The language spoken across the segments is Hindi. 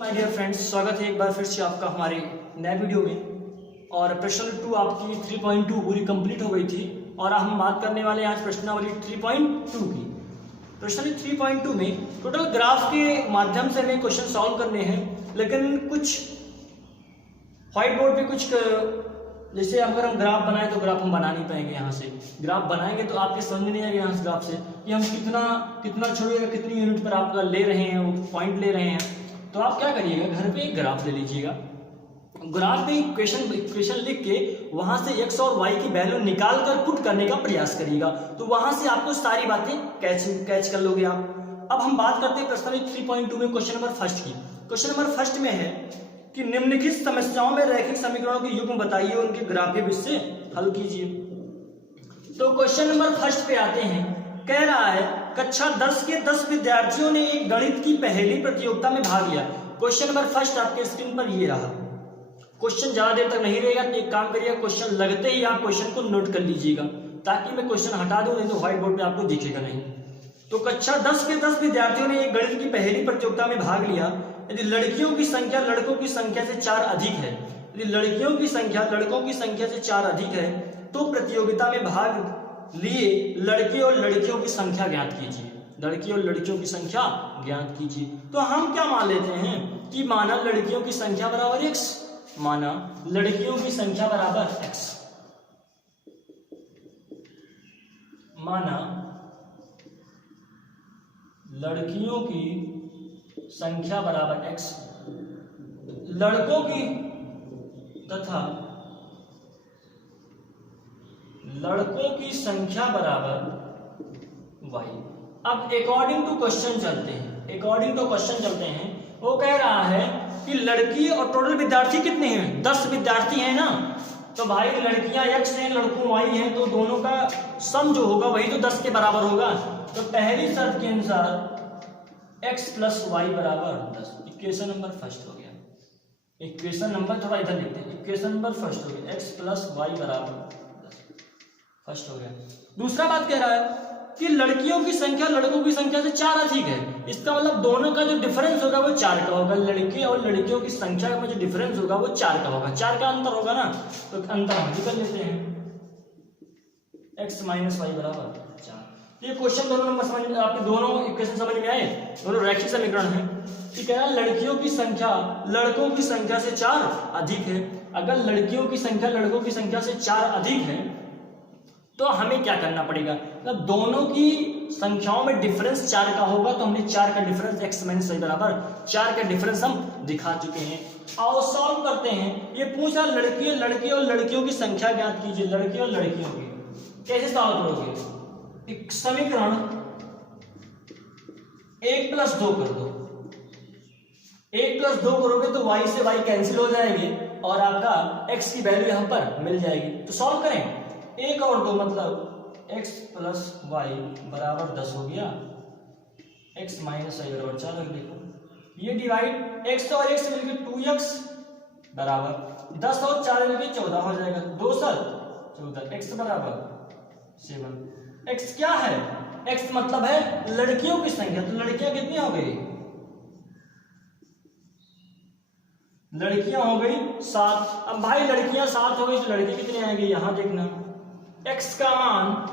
माय डियर फ्रेंड्स, स्वागत है एक बार फिर से आपका हमारे नए वीडियो में। और प्रश्न 2 आपकी 3.2 पूरी कंप्लीट हो गई थी और हम बात करने वाले हैं आज प्रश्नावली 3.2 की। प्रश्न 3.2 में टोटल ग्राफ के माध्यम से हमें क्वेश्चन सॉल्व करने हैं, लेकिन कुछ व्हाइट बोर्ड पे कुछ जैसे अगर हम ग्राफ बनाए तो ग्राफ हम बना नहीं पाएंगे। यहाँ से ग्राफ बनाएंगे तो आपके समझ में नहीं आएगा यहाँ से ग्राफ से कि हम कितना छोड़िएगा, कितनी यूनिट पर आप ले रहे हैं, वो पॉइंट ले रहे हैं। तो आप क्या करिएगा, घर पे एक ग्राफ ले लीजिएगा, ग्राफ पे इक्वेशन लिख के वहां से x और y की वैल्यू निकाल कर पुट करने का प्रयास करिएगा, तो वहां से आपको सारी बातें कैच कर लोगे आप। अब हम बात करते हैं प्रश्न 3.2 में क्वेश्चन नंबर फर्स्ट की। क्वेश्चन नंबर फर्स्ट में है कि निम्नलिखित समस्याओं में रैखिक समीकरणों के युग्म बताइए, उनके ग्राफिक विधि से हल कीजिए। तो क्वेश्चन नंबर फर्स्ट पे आते हैं। कह रहा है कक्षा 10 के 10 विद्यार्थियों ने एक गणित की पहेली प्रतियोगिता में भाग लिया। क्वेश्चन नंबर फर्स्ट आपके स्क्रीन पर ये रहा। क्वेश्चन ज्यादा देर तक नहीं रहेगा, तो एक काम करिएगा, क्वेश्चन लगते ही आप क्वेश्चन को नोट कर लीजिएगा, ताकि मैं क्वेश्चन हटा दूं, नहीं तो व्हाइट बोर्ड पे आपको दिखेगा नहीं। तो कक्षा 10 के 10 विद्यार्थियों ने एक गणित की पहेली प्रतियोगिता में भाग लिया। यदि लड़कियों की संख्या लड़कों की संख्या से 4 अधिक है, यदि लड़कियों की संख्या लड़कों की संख्या से 4 अधिक है, तो प्रतियोगिता में भाग लिए लड़के और लड़कियों की संख्या ज्ञात कीजिए। लड़की और लड़कियों की संख्या ज्ञात कीजिए। तो हम क्या मान लेते हैं कि माना लड़कियों की संख्या बराबर x, माना लड़कियों की संख्या बराबर x, माना लड़कियों की संख्या बराबर x, लड़कों की तथा लड़कों की संख्या बराबर y। अब अकॉर्डिंग टू क्वेश्चन चलते हैं। वो कह रहा है कि लड़की और टोटल विद्यार्थी कितने हैं, 10 विद्यार्थी हैं ना, तो भाई लड़कियां x हैं, लड़कों y हैं, तो दोनों का सम जो होगा वही तो 10 के बराबर होगा। तो पहली शर्त के अनुसार x प्लस वाई बराबर 10। इक्वेशन नंबर फर्स्ट हो गया। इक्वेशन नंबर थोड़ा इधर लिखते हैं, इक्वेशन नंबर फर्स्ट हो गया, x प्लस वाई बराबर 10 फर्स्ट हो गया। दूसरा बात कह रहा है कि लड़कियों की संख्या लड़कों की संख्या से 4 अधिक है। इसका मतलब दोनों का जो डिफरेंस होगा वो 4 का होगा। लड़के और लड़कियों की संख्या में जो डिफरेंस होगा वो 4 का होगा। 4 का अंतर होगा ना, तो अंतर हम भी कर लेते हैं, x माइनस वाई बराबर 4। ये क्वेश्चन दोनों नंबर समझ में, आपके दोनों इक्वेशन समझ में आए, दोनों रैखिक समीकरण है। ठीक है, लड़कियों की संख्या लड़कों की संख्या से 4 अधिक है। अगर लड़कियों की संख्या लड़कों की संख्या से 4 अधिक है तो हमें क्या करना पड़ेगा, मतलब दोनों की संख्याओं में डिफरेंस 4 का होगा, तो हमने 4 का डिफरेंस x माइनस वाई बराबर 4 का डिफरेंस हम दिखा चुके हैं। आओ सॉल्व करते हैं। ये पूछा लड़के और लड़कियों की संख्या ज्ञात कीजिए। लड़के और लड़कियों की कैसे सॉल्व करोगे, एक समीकरण 1 प्लस 2 कर दो। 1 प्लस 2 करोगे तो y से y कैंसिल हो जाएंगे और आपका x की वैल्यू यहां पर मिल जाएगी। तो सॉल्व करें, 1 और 2 मतलब x प्लस वाई बराबर 10 हो गया, x माइनस वाई बराबर 4 रख देखो। ये डिवाइड x और x मिलकर 2x बराबर 10 और 4 मिलकर 14 हो जाएगा। 2 7 14, x बराबर 7। x क्या है, x मतलब है लड़कियों की संख्या। तो लड़कियां कितनी हो गई, लड़कियां हो गई 7। अब भाई लड़कियां 7 हो गई तो लड़की कितनी आएंगी, यहां देखना, x का मान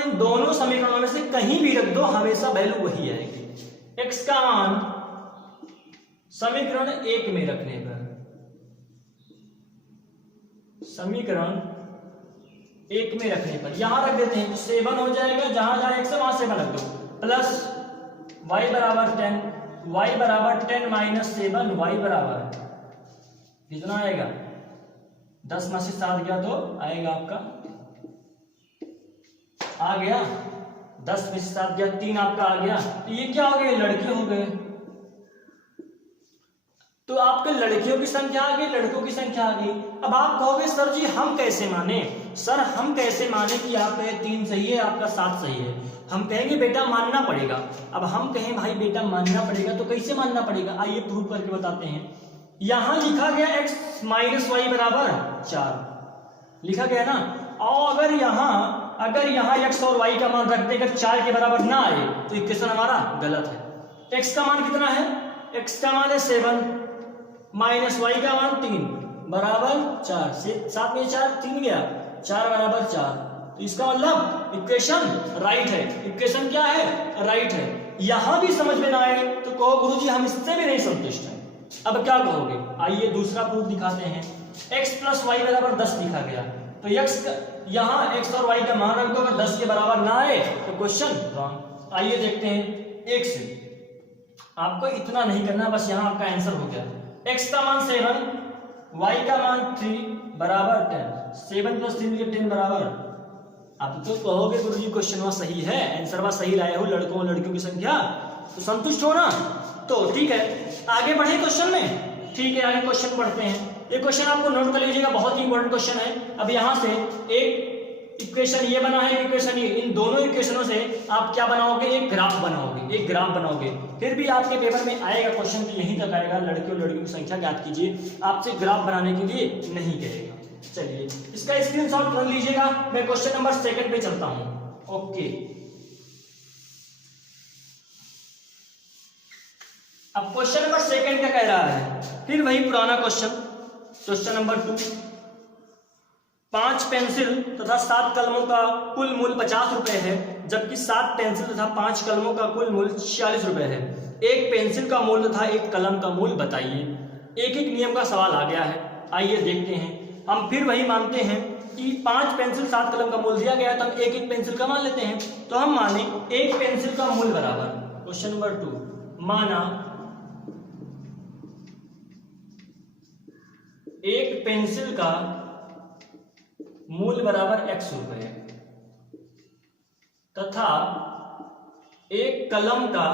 इन दोनों समीकरणों में से कहीं भी रख दो, हमेशा वैल्यू वही आएगी। x का मान समीकरण 1 में रखने पर, समीकरण 1 में रखने पर यहां रख देते हैं, 7 हो जाएगा, जहां जहां x है वहां 7 रख दो, प्लस y बराबर 10, y बराबर 10 माइनस 7, y बराबर कितना आएगा, 10 में से 7 गया तो आएगा आपका, आ गया 10 में से 7 गया 3 आपका आ गया। तो ये क्या हो गए, लड़के हो गए। तो आपके लड़कियों की संख्या आ गई, लड़कों की संख्या आ गई। अब आप कहोगे सर जी हम कैसे माने, सर हम कैसे माने कि आप कहे 3 सही है, आपका 7 सही है। हम कहेंगे बेटा मानना पड़ेगा। अब हम कहें भाई बेटा मानना पड़ेगा, तो कैसे मानना पड़ेगा, आइए प्रूव करके बताते हैं। यहां लिखा गया x माइनस वाई बराबर 4 लिखा गया ना, और अगर यहां x और y का मान रख देकर 4 के बराबर ना आए तो इक्वेशन हमारा गलत है। x का मान कितना है, x का मान है 7 माइनस y का मान 3 बराबर 4 से 7 में 4 3 गया 4 बराबर 4। तो इसका मतलब इक्वेशन राइट है। इक्वेशन क्या है, राइट है। यहां भी समझ में ना आए तो कहो गुरुजी हम इससे भी नहीं संतुष्ट हैं। अब क्या कहोगे, आइए दूसरा प्रूफ दिखाते हैं। x प्लस वाई बराबर 10 लिखा गया, तो यहाँ x और y का मान रख दो, अगर 10 के बराबर ना आए तो क्वेश्चन रॉन्ग। आइए देखते हैं एक से, आपको इतना नहीं करना, बस यहाँ आपका आंसर हो गया। x का मान 7 y का मान 3 बराबर 10, 7 प्लस 3 10 बराबर। अब तो कहोगे गुरुजी क्वेश्चन वहां सही है, आंसर वहां सही लाए हो, लड़कों और लड़कियों की संख्या, तो संतुष्ट हो ना। तो ठीक है, आगे बढ़े क्वेश्चन में। ठीक है, आगे क्वेश्चन पढ़ते हैं। ये क्वेश्चन आपको नोट कर लीजिएगा, बहुत ही इंपॉर्टेंट क्वेश्चन है। अब यहाँ से एक इक्वेशन ये बना है, इक्वेशन ये, इन दोनों इक्वेशनों से आप क्या बनाओगे, एक ग्राफ बनाओगे, एक ग्राफ बनाओगे। फिर भी आपके पेपर में आएगा क्वेश्चन की यहीं तक आएगा, लड़के और लड़कियों की संख्या ज्ञात कीजिए, आपसे ग्राफ बनाने के लिए नहीं कहेगा। चलिए इसका स्क्रीनशॉट कर लीजिएगा, मैं क्वेश्चन नंबर 2 पे चलता हूं। ओके, अब क्वेश्चन नंबर 2 क्या कह रहा है, फिर वही पुराना क्वेश्चन, क्वेश्चन नंबर 2। 5 पेंसिल तथा 7 कलमों का कुल मूल्य 50 रुपए है, जबकि 7 पेंसिल तथा 5 कलमों का कुल मूल्य 46 रुपए है। एक पेंसिल का मूल्य तथा एक कलम का मूल्य बताइए। एक एक नियम का सवाल आ गया है, आइए देखते हैं। हम फिर वही मानते हैं कि 5 पेंसिल 7 कलम का मूल्य दिया गया है, तो हम एक एक पेंसिल का मान लेते हैं। तो हम माने एक पेंसिल का मूल्य बराबर, क्वेश्चन नंबर 2 माना एक पेंसिल का मूल्य बराबर x रुपए तथा एक कलम का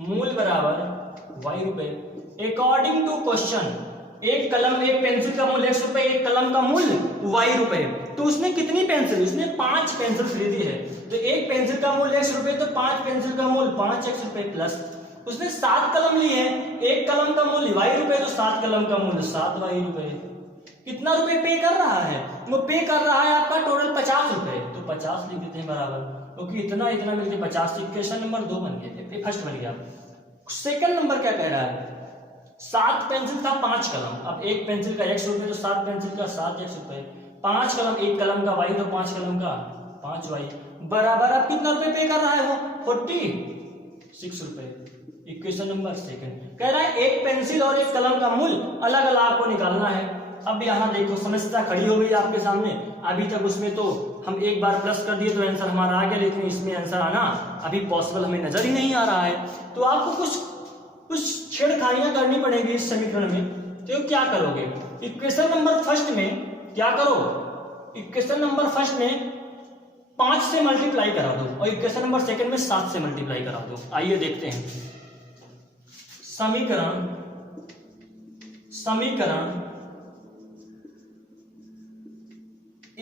मूल्य बराबर y रुपए। अकॉर्डिंग टू क्वेश्चन, एक पेंसिल का मूल्य x रुपए, एक कलम का मूल्य y रुपए। तो उसने कितनी पेंसिल, उसने 5 पेंसिल खरीदी है, तो एक पेंसिल का मूल्य x रुपए, तो 5 पेंसिल का मूल्य 5x रुपए, प्लस उसने 7 कलम ली है, एक कलम का मूल्य y रुपए, तो 7 कलम का मूल्य 7y रुपए। कितना रुपए पे कर रहा है, वो पे कर रहा है आपका टोटल 50 रुपए, तो 50 लिख देते हैं बराबर, क्योंकि इतना इतना मिलके 50। इक्वेशन नंबर 2 बन गया, फर्स्ट बन गया। सेकंड नंबर क्या कह रहा है, 7 पेंसिल का 5 कलम, अब एक पेंसिल का x रुपए, तो 7 पेंसिल का 7x रुपए, 5 कलम, एक कलम का y, तो 5 कलम का 5y बराबर। अब कितना रुपए पे कर रहा है वो, 46 रुपए। इक्वेशन नंबर 2 कह रहा है एक पेंसिल और एक कलम का मूल्य अलग अलग आपको निकालना है। अब यहाँ देखो समस्या खड़ी हो गई आपके सामने। अभी तक उसमें तो हम एक बार प्लस कर दिए तो आंसर हमारा आ गया, लेकिन इसमें आंसर आना अभी पॉसिबल हमें नजर ही नहीं आ रहा है। तो आपको कुछ छेड़खानियां करनी पड़ेगी इस समीकरण में। तो क्या करोगे, इक्वेशन नंबर फर्स्ट में क्या करो, इक्वेशन नंबर फर्स्ट में 5 से मल्टीप्लाई करा दो और इक्वेशन नंबर 2 में 7 से मल्टीप्लाई करा दो। आइए देखते हैं। समीकरण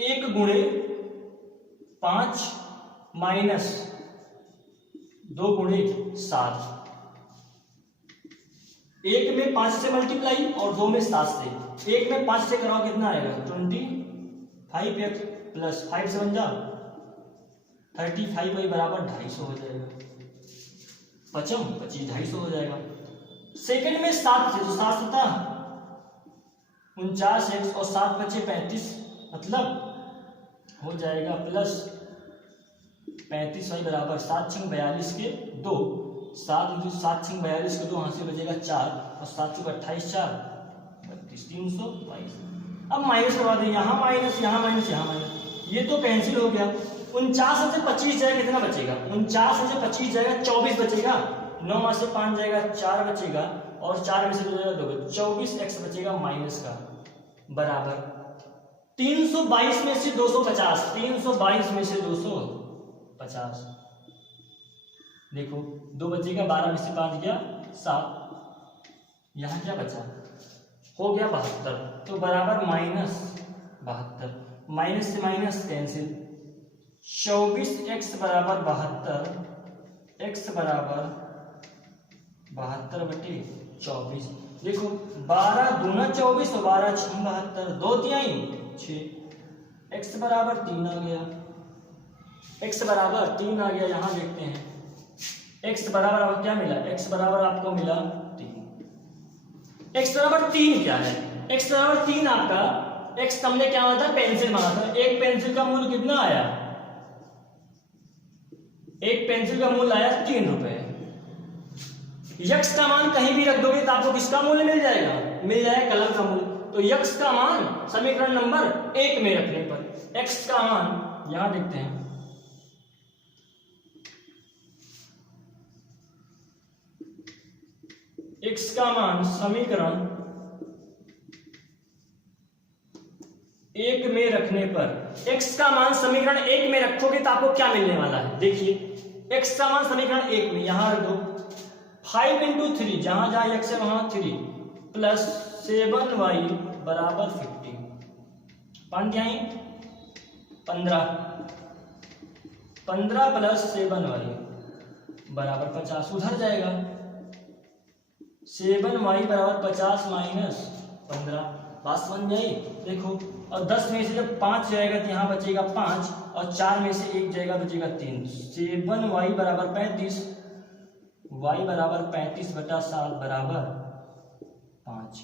1 गुणे 5 माइनस 2 गुणे 7, एक में 5 से मल्टीप्लाई और 2 में 7 से। एक में 5 से कराओ कितना आएगा, 25x प्लस 5 से बन जा 35y बराबर 250 हो जाएगा, 25 250 हो जाएगा। सेकंड में 7 से, तो 7 होता 49x और 7 बचे 35, मतलब हो जाएगा प्लस 35y बराबर 7 6 42 के 2, 7 6 42 के 2, वहां से बचेगा 4 और 7 6 28 4 32 322। अब माइनस करवा दें, यहाँ माइनस यहाँ माइनस यहाँ माइनस, ये तो कैंसिल हो गया। 49 से 25 जाएगा, कितना बचेगा, 49 से 25 जाएगा 24 बचेगा, 9 में से 5 जाएगा 4 बचेगा और 4 में से 2 जाएगा 2, 24x बचेगा माइनस का बराबर 322 में से 250, 322 में से 250। देखो 2 बचेगा, 12 में से 5 गया 7, यहाँ क्या बचा, हो गया 72, तो बराबर -72, माइनस से माइनस कैंसिल, 24x बराबर 72, x बराबर 72/24। देखो 12 दूना 24 और 12 6 72, 2 तिहाई 6, x बराबर 3 आ गया, x बराबर 3 आ गया। यहाँ देखते हैं x बराबर आपको क्या मिला, x बराबर आपको मिला 3। x बराबर 3 क्या है, x बराबर 3 आपका x हमने क्या माना था, पेंसिल माना था। एक पेंसिल का मूल्य कितना आया, एक पेंसिल का मूल्य आया 3 रुपए। यक्स का मान कहीं भी रख दोगे तो आपको किसका मूल्य मिल जाएगा, मिल जाएगा कलम का मूल्य। तो यक्स का मान समीकरण नंबर 1 में रखने पर x का मान यहां देखते हैं, x का मान समीकरण 1 में रखने पर, x का मान समीकरण 1 में रखोगे तो आपको क्या मिलने वाला है, देखिए x का मान समीकरण 1 में यहां रख दो, 5 इंटू 3 जहां जहां x है वहां 3 प्लस 7y बराबर 50, 15 प्लस 7y बराबर 50, उधर जाएगा 7y बराबर 50 माइनस 15, बात समझ में आई। देखो और 10 में से जब 5 जाएगा तो यहाँ बचेगा 5 और 4 में से 1 जाएगा बचेगा 3, 7y बराबर 35, y बराबर 35 बटा 7 बराबर 5,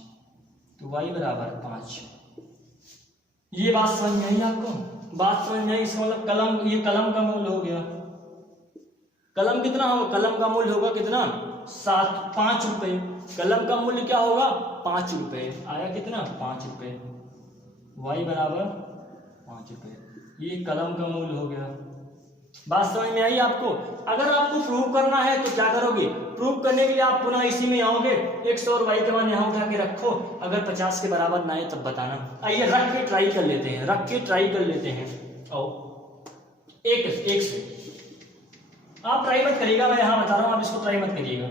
तो y बराबर 5। ये बात समझ में आई आपको, बात समझ में आई। इसका मतलब कलम, ये कलम का मूल्य हो गया, कलम कितना होगा, कलम का मूल्य होगा कितना 5 रुपए, कलम का मूल्य क्या होगा 5 रुपए, आया कितना 5 रुपए, y बराबर 5 रुपए, ये कलम का मूल्य हो गया। बात समझ में आई आपको। अगर आपको प्रूव करना है तो क्या करोगे, प्रूव करने के लिए आप पुनः इसी में आओगे, x और y के मान यहाँ उठा के रखो, अगर 50 के बराबर ना आए तब बताना। आइए रख के ट्राई कर लेते हैं, रख के ट्राई कर लेते हैं। आओ एक से आप ट्राई मत करिएगा, मैं यहाँ बता रहा हूँ, आप इसको ट्राई मत करिएगा।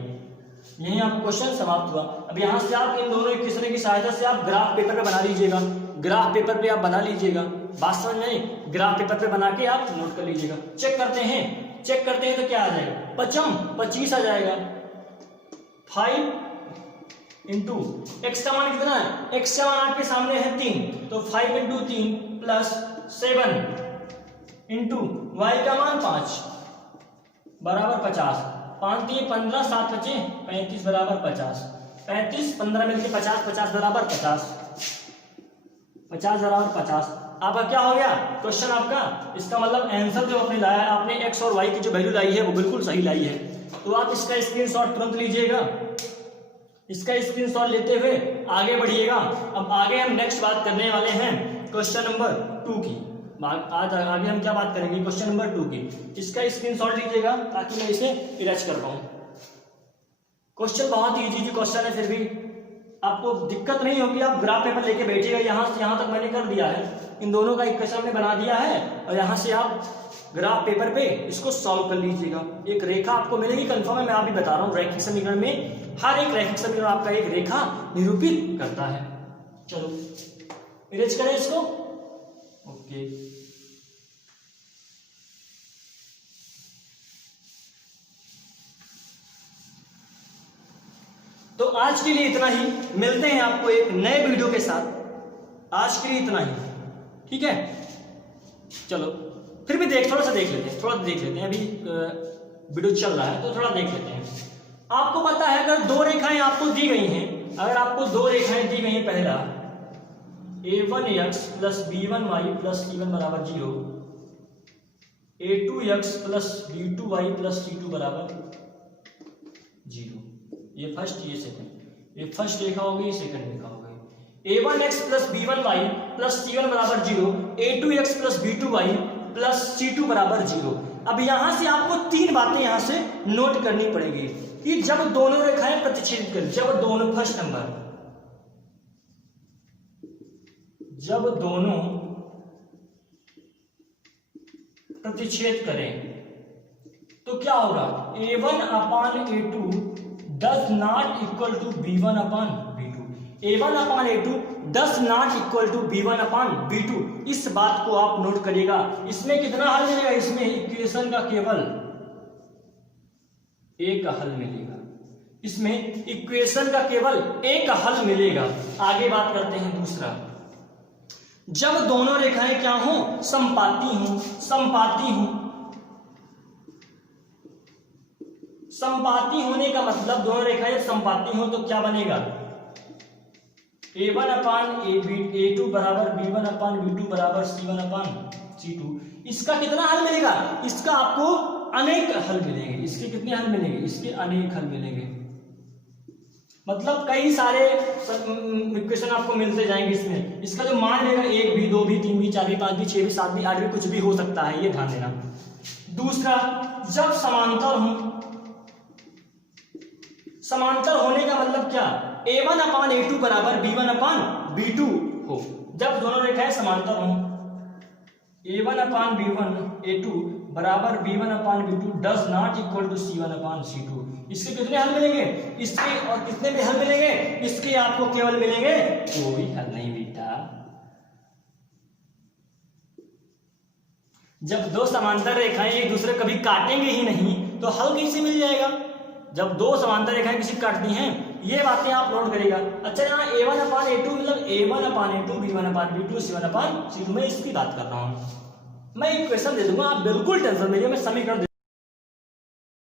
यही आपको क्वेश्चन समाप्त हुआ। अब यहाँ से आप इन दोनों एक दूसरे की सहायता से आप ग्राफ पेपर पे बना लीजिएगा, ग्राफ पेपर पे आप बना लीजिएगा। बात समझ में आई, ग्राफ पेपर पे बना के आप नोट कर लीजिएगा। चेक करते हैं तो क्या आ जाएगा, 25 आ जाएगा। 5 इंटू एक्स का मान कितना है, एक्स का मान आपके सामने है 3, तो 5 इंटू 3 प्लस 7 इंटू वाई का मान 5 बराबर 50, 5 3 15, 7 बचे 35 बराबर 50, 35 15 मिलके 50, 50 बराबर 50, 50 बराबर 50। आपका क्या हो गया क्वेश्चन आपका, इसका मतलब आंसर जो आपने लाया है, आपने एक्स और वाई की जो वैल्यू लाई है वो बिल्कुल सही लाई है। तो आप इसका स्क्रीनशॉट तुरंत लीजिएगा, इसका स्क्रीनशॉट लेते हुए आगे बढ़िएगा। अब आगे हम नेक्स्ट बात करने वाले हैं क्वेश्चन नंबर 2 की। आज आगे हम क्या बात करेंगे, क्वेश्चन नंबर 2 की। इसका स्क्रीनशॉट लीजिएगा ताकि मैं इसे इरेज कर पाऊं। क्वेश्चन बहुत इजी क्वेश्चन है, फिर भी आपको दिक्कत नहीं होगी, आप ग्राफ पेपर लेके बैठिएगा। यहाँ से यहाँ तक मैंने कर दिया है, इन दोनों का इक्वेशन हमने बना दिया है, और यहाँ से आप ग्राफ पेपर पे इसको सॉल्व कर लीजिएगा। एक रेखा आपको मिलेगी कंफर्म है, मैं अभी बता रहा हूँ। रैखिक समीकरण में हर एक रैखिक समीकरण आपका एक रेखा निरूपित करता है। चलो इरेज करें इसको, ओके। तो आज के लिए इतना ही, मिलते हैं आपको एक नए वीडियो के साथ। आज के लिए इतना ही, ठीक है। चलो फिर भी थोड़ा सा देख लेते हैं, अभी वीडियो चल रहा है तो थोड़ा देख लेते हैं। आपको पता है अगर दो रेखाएं आपको दी गई हैं, अगर आपको दो रेखाएं दी गई हैं, पहला a1x plus b1y plus c1 बराबर 0, a2x plus b2y plus c2 बराबर 0। ये फर्स्ट, ये सेकंड, ये फर्स्ट रेखा होगी, ये सेकंड रेखा होगी। a1x plus b1y plus c1 बराबर 0, a2x plus b2y plus c2 बराबर 0। अब यहां से आपको तीन बातें यहां से नोट करनी पड़ेगी कि जब दोनों रेखाएं प्रतिच्छेद करें, जब दोनों, फर्स्ट नंबर, जब दोनों प्रतिच्छेद करें तो क्या होगा, a1 upon a2 does not equal to b1 upon b2, a1 upon a2 does not equal to b1 upon b2। इस बात को आप नोट करिएगा। इसमें कितना हल मिलेगा, इसमें इक्वेशन का केवल एक हल मिलेगा, इसमें इक्वेशन का केवल एक हल मिलेगा। आगे बात करते हैं दूसरा, जब दोनों रेखाएं क्या हो, समपाती हो, संपाती होने का मतलब दोनों रेखाएं जब संपाती हो तो क्या बनेगा, a1 अपान a2 बराबर b1 अपान b2 बराबर c1 अपान c2। इसका कितना हल मिलेगा, इसका आपको अनेक हल मिलेंगे। इसके कितने हल मिलेंगे, इसके अनेक हल मिलेंगे। मतलब कई सारे इक्वेशन आपको मिलते जाएंगे इसमें। इसका जो मान रहेगा 1 भी 2 भी 3 भी 4 भी 5 भी 6 भी 7 भी 8 भी कुछ भी हो सकता है, ये ध्यान देना। दूसरा, जब समांतर हो, समांतर होने का मतलब क्या, a1 अपान a2 बराबर b1 अपान b2 हो। जब दोनों रेखाएं समांतर हो, a1 अपान b1 a2 बराबर b1 upon b2 does not equal to c1 upon c2। इसके कितने हल मिलेंगे, इसके और कितने भी हल मिलेंगे, इसके आपको केवल मिलेंगे कोई हल नहीं बेटा। जब दो समांतर रेखाएं एक दूसरे कभी काटेंगे ही नहीं तो हल कैसे मिल जाएगा। जब दो समांतर रेखाएं किसी काटती हैं, ये बातें आप नोट करेगा। अच्छा, यहाँ a1 अपान a2 मतलब a1 अपान a2 b1 upon b2 c1 upon c2, मैं इसकी बात कर रहा हूं। मैं इक्वेशन दे दूंगा, आप बिल्कुल टेंशन नहीं, मैं समीकरण